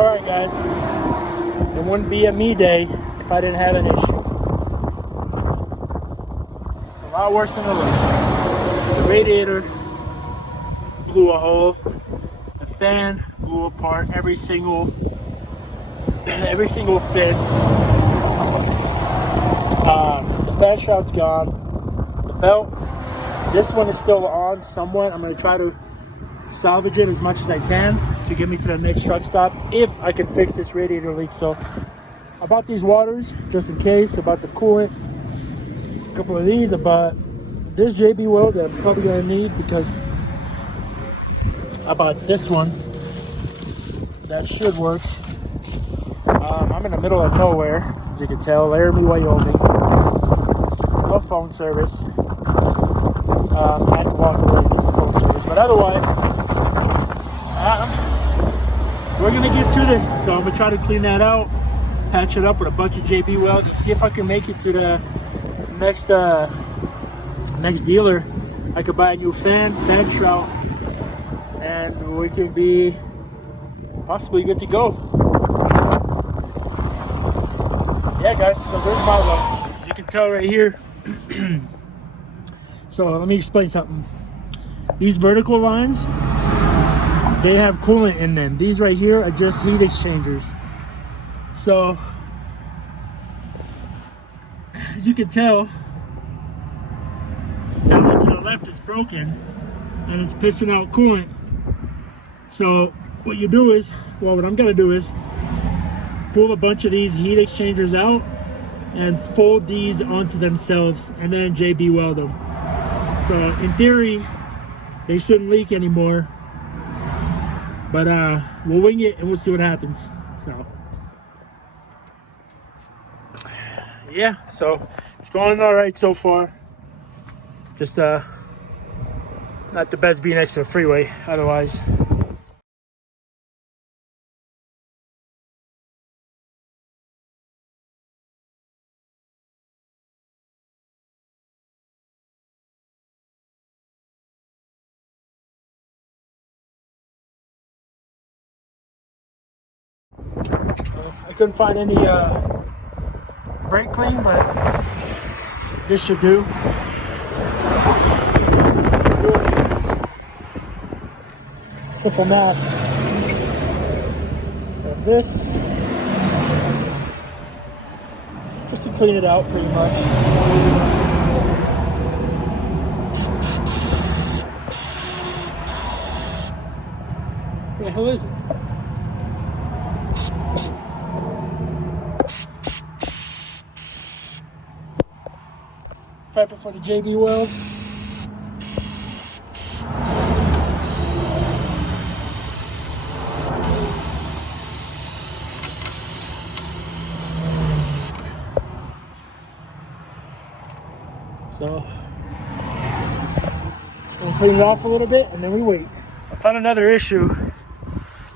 Alright guys, it wouldn't be a me day if I didn't have an issue. It's a lot worse than it looks. The radiator blew a hole, the fan blew apart every single fin. The fan shroud's gone. The belt, this one is still on somewhat. I'm going to try to salvage it as much as I can to get me to the next truck stop if I can fix this radiator leak. So I bought these waters just in case. I bought some coolant, a couple of these. I bought this JB weld that I'm probably going to need because I bought this one that should work. I'm in the middle of nowhere, as you can tell, Laramie, Wyoming. No phone service. I had to walk away to get some phone service, but otherwise, we're gonna get to this. So I'm gonna try to clean that out, patch it up with a bunch of JB weld, and see if I can make it to the next dealer. I could buy a new fan shroud, and we could be possibly good to go. Yeah guys, so there's my load, as you can tell right here. So let me explain something. These vertical lines, they have coolant in them. These right here are just heat exchangers. So as you can tell, that one to the left is broken and it's pissing out coolant. So what you do is, well, what I'm gonna do is pull a bunch of these heat exchangers out and fold these onto themselves and then JB weld them. So in theory, they shouldn't leak anymore, but we'll wing it and we'll see what happens. So yeah, so it's going all right so far. Just not the best being next to the freeway otherwise. I couldn't find any brake clean, but this should do. Simple math. And this, just to clean it out pretty much. What the hell is it? Prep it for the JB weld. So just gonna clean it off a little bit and then we wait. So I found another issue.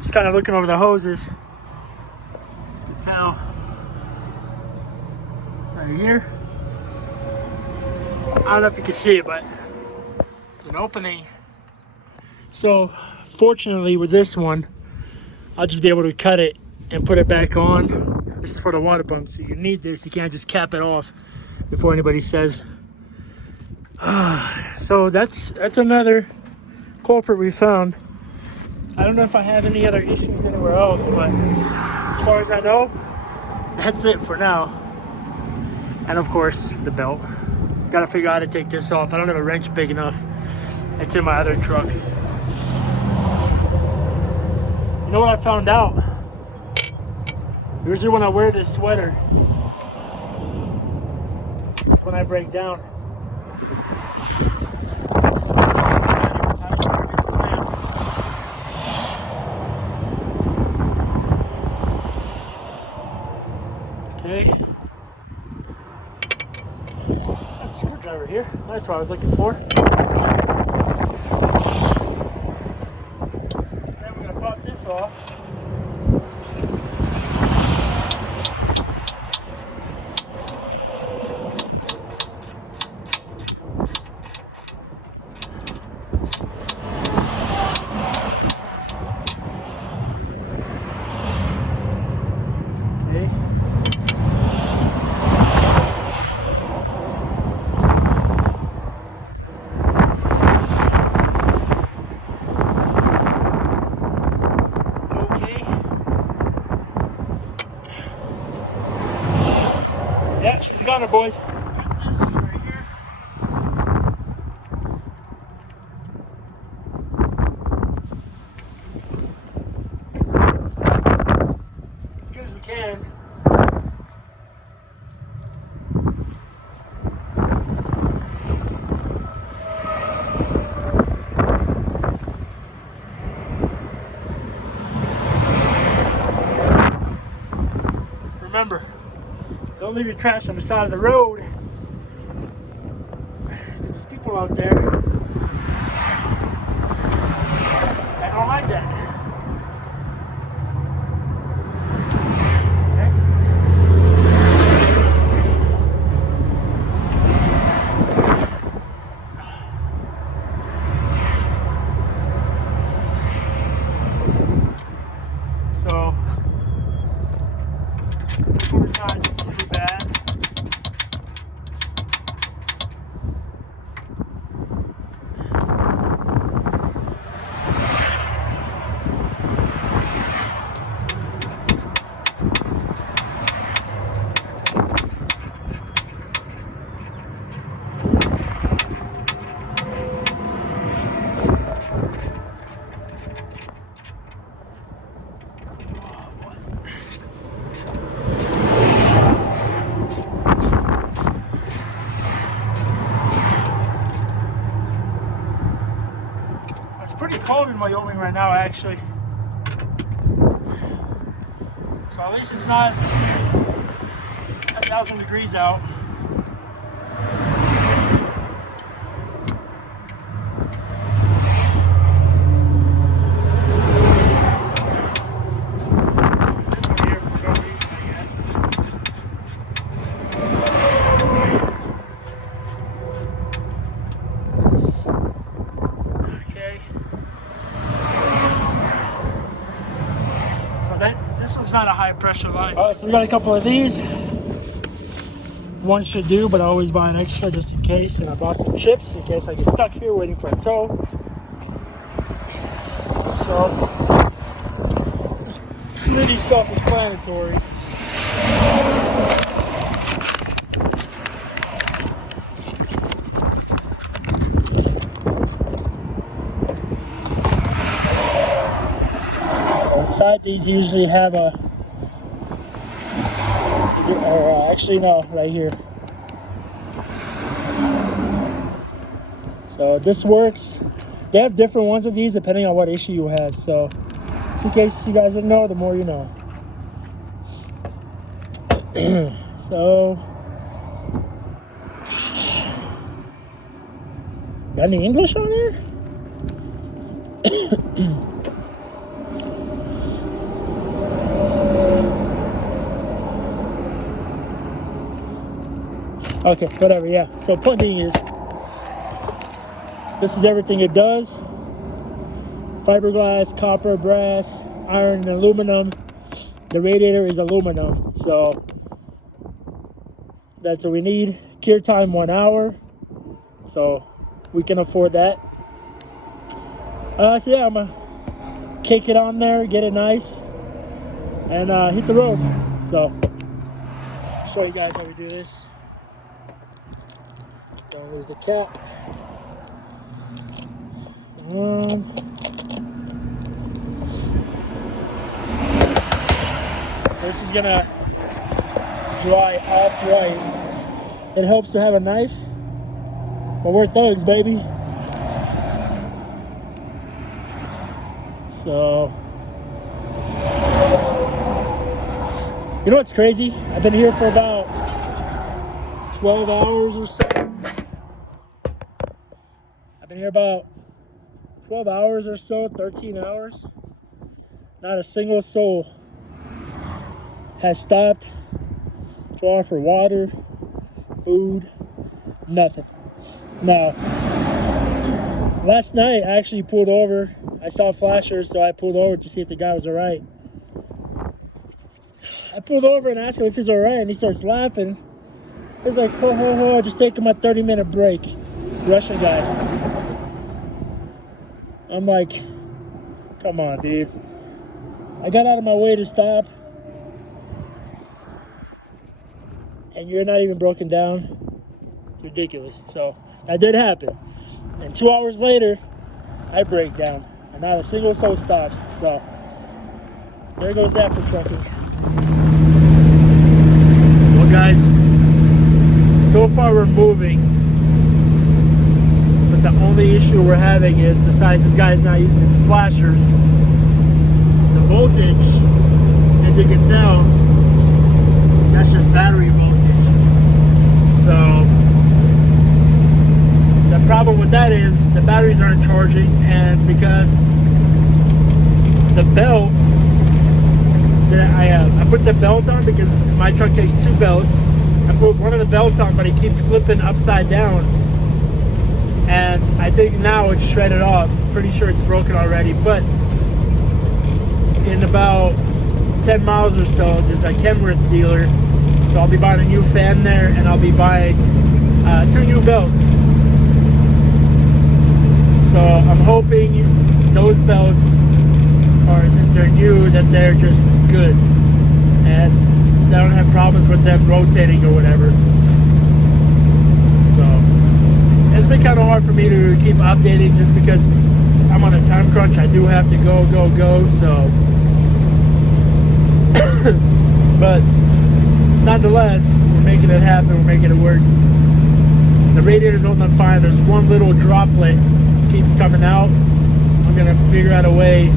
Just kind of looking over the hoses. You can tell right here. I don't know if you can see it, but it's an opening. So fortunately with this one, I'll just be able to cut it and put it back on. This is for the water pump, so you need this. You can't just cap it off before anybody says. So that's another culprit we found. I don't know if I have any other issues anywhere else, but as far as I know, that's it for now. And of course, the belt. Gotta figure out how to take this off. I don't have a wrench big enough. It's in my other truck. You know what I found out? Usually when I wear this sweater, that's when I break down. Okay. That's a screwdriver here. That's what I was looking for. Then we're gonna pop this off. W900, boys. Got this right here. As good as we can. Remember, don't leave your trash on the side of the road. There's people out there that don't like that. Okay? So, Roadside isn't too bad. It's pretty cold in Wyoming right now, actually. So at least it's not 1,000 degrees out. This one's not a high pressure line. All right, so we got a couple of these. One should do, but I always buy an extra just in case. And I bought some chips in case I get stuck here waiting for a tow. So it's pretty self-explanatory. Inside these usually have a, or actually no, right here. So this works. They have different ones of these depending on what issue you have. So just in case you guys don't know, the more you know. So, got any English on there? Okay, whatever, yeah. So point being is, this is everything it does. Fiberglass, copper, brass, iron, and aluminum. The radiator is aluminum, so that's what we need. Cure time 1 hour, so we can afford that. So yeah, I'm gonna kick it on there, get it nice, and hit the road. So, show you guys how we do this. Don't lose the cap. This is gonna dry off right. It helps to have a knife, but we're thugs, baby. So, you know what's crazy? I've been here for about 12 hours or so. I've been here about 12 hours or so, 13 hours. Not a single soul has stopped to offer water, food, nothing. Now, last night I actually pulled over. I saw flashers, so I pulled over to see if the guy was all right. I pulled over and asked him if he's all right, and he starts laughing. He's like, ho, ho, ho, just taking my 30-minute break. Russian guy. I'm like, come on, dude. I got out of my way to stop. and you're not even broken down. It's ridiculous. So that did happen. And 2 hours later, I break down. And not a single soul stops. So there goes that for trucking. Well, guys, so far we're moving. But the only issue we're having is, besides this guy's not using his flashers, the voltage, as you can tell, that's just battery voltage. So the problem with that is the batteries aren't charging, and because the belt that I put the belt on, because my truck takes 2 belts. I put one of the belts on, but it keeps flipping upside down, and I think now it's shredded off. Pretty sure it's broken already, but in about 10 miles or so, there's a Kenworth dealer, so I'll be buying a new fan there, and I'll be buying 2 new belts. So I'm hoping those belts, or since they're new, that they're just good and I don't have problems with them rotating or whatever. So it's been kind of hard for me to keep updating just because I'm on a time crunch. I do have to go. So, but nonetheless, we're making it happen. We're making it work. The radiator's holding on fine. There's one little droplet keeps coming out. I'm gonna figure out a way,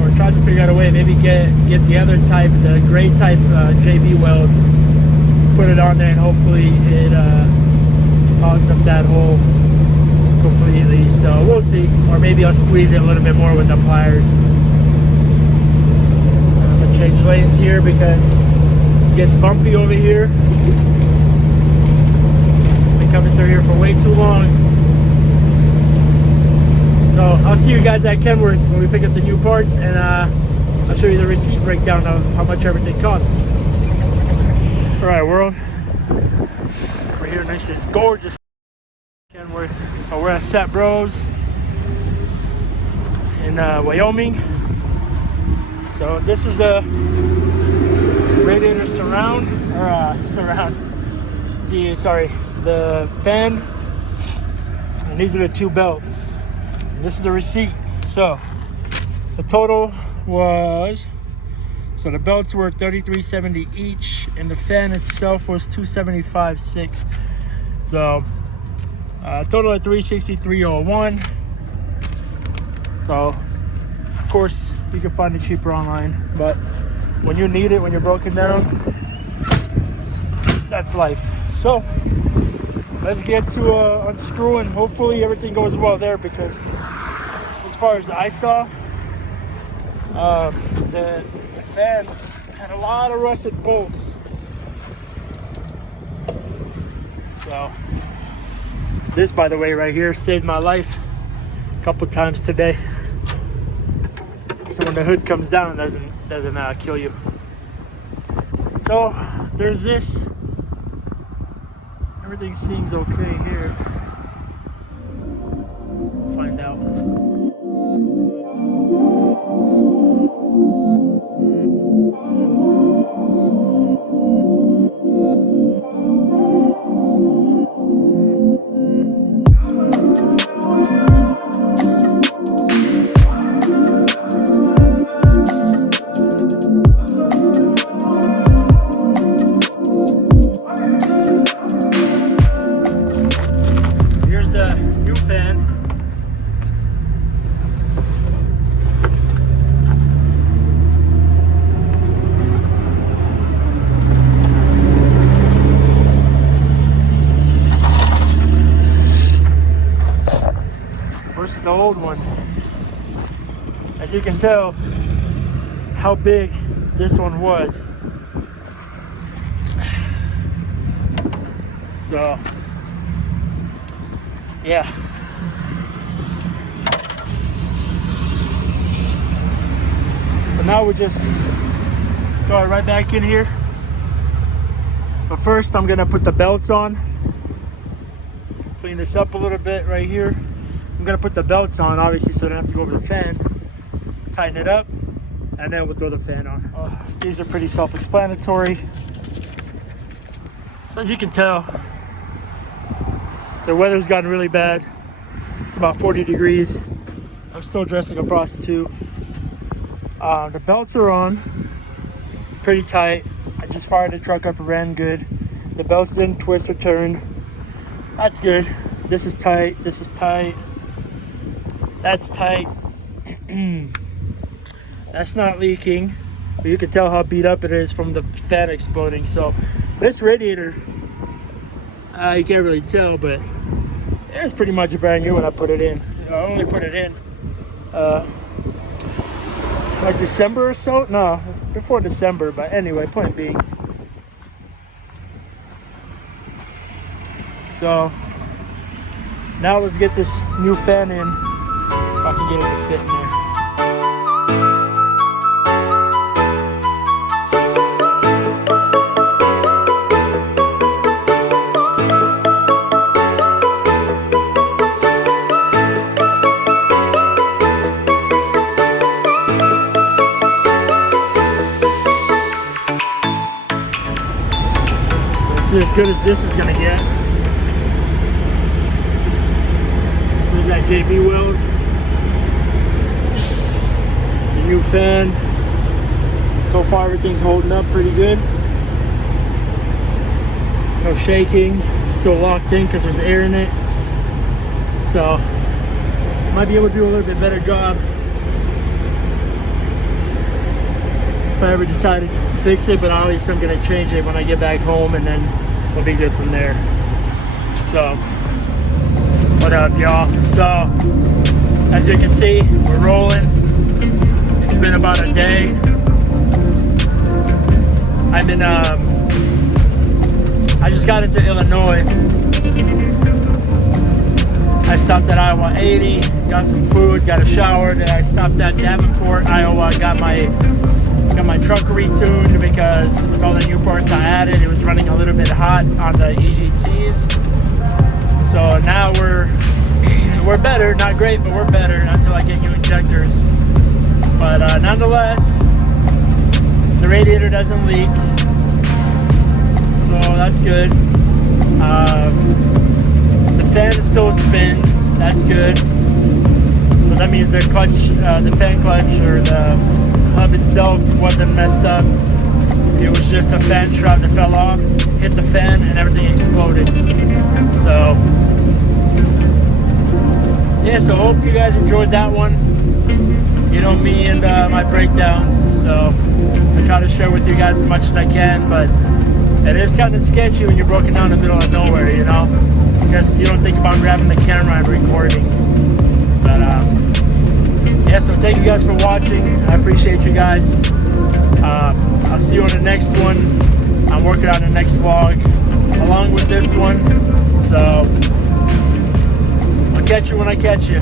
or try to figure out a way, maybe get the other type, the gray type JB weld, put it on there, and hopefully it hogs up that hole completely. So we'll see, or maybe I'll squeeze it a little bit more with the pliers. I'm gonna change lanes here because it gets bumpy over here. Been coming through here for way too long. So I'll see you guys at Kenworth when we pick up the new parts, and I'll show you the receipt breakdown of how much everything costs. All right, world. We're here next to this gorgeous Kenworth. So we're at Set Bros in Wyoming. So this is the radiator surround, or the fan, and these are the 2 belts. And this is the receipt. So the total was, so the belts were $33.70 each, and the fan itself was $275.06. So total of $363.01. So of course you can find it cheaper online, but when you need it, when you're broken down, that's life. So let's get to unscrewing. Hopefully everything goes well there, because as far as I saw, the fan had a lot of rusted bolts. So this, by the way, right here saved my life a couple times today. So when the hood comes down, it doesn't kill you. So there's this. Everything seems okay here. Find out. The old one. As you can tell how big this one was. So yeah, so now we just throw it right back in here, but first I'm gonna put the belts on, clean this up a little bit right here. I'm gonna put the belts on, obviously, so I don't have to go over the fan. Tighten it up, and then we'll throw the fan on. These are pretty self-explanatory. So as you can tell, the weather's gotten really bad. It's about 40 degrees. I'm still dressed like a prostitute. The belts are on, pretty tight. I just fired the truck up and ran good. The belts didn't twist or turn. That's good. This is tight, this is tight. That's tight. That's not leaking. But you can tell how beat up it is from the fan exploding. So this radiator, you can't really tell, but it's pretty much brand new when I put it in. I only put it in like December or so. No, before December. But anyway, point being. So now let's get this new fan in. If I can get it to fit in there. As good as this is gonna get. There's that JB weld. The new fan. So far everything's holding up pretty good. No shaking. It's still locked in because there's air in it. So might be able to do a little bit better job if I ever decided to fix it, but obviously I'm gonna change it when I get back home, and then we'll be good from there. So, what up, y'all? So, as you can see, we're rolling. It's been about a day. I just got into Illinois. I stopped at Iowa 80, got some food, got a shower. Then I stopped at Davenport, Iowa, got my truck retuned because with all the new parts I added, it was running a little bit hot on the EGTs. So now we're better, not great, but we're better until I get new injectors. But nonetheless, the radiator doesn't leak, so that's good. The fan still spins, that's good. So that means the clutch, the fan clutch, or the hub itself wasn't messed up. It was just a fan shroud that fell off, hit the fan, and everything exploded. So yeah, so hope you guys enjoyed that one. You know me and my breakdowns, so I try to share with you guys as much as I can, but it is kind of sketchy when you're broken down in the middle of nowhere, you know, because you don't think about grabbing the camera and recording. But yeah, so thank you guys for watching. I appreciate you guys. I'll see you on the next one. I'm working on the next vlog along with this one. So I'll catch you when I catch you.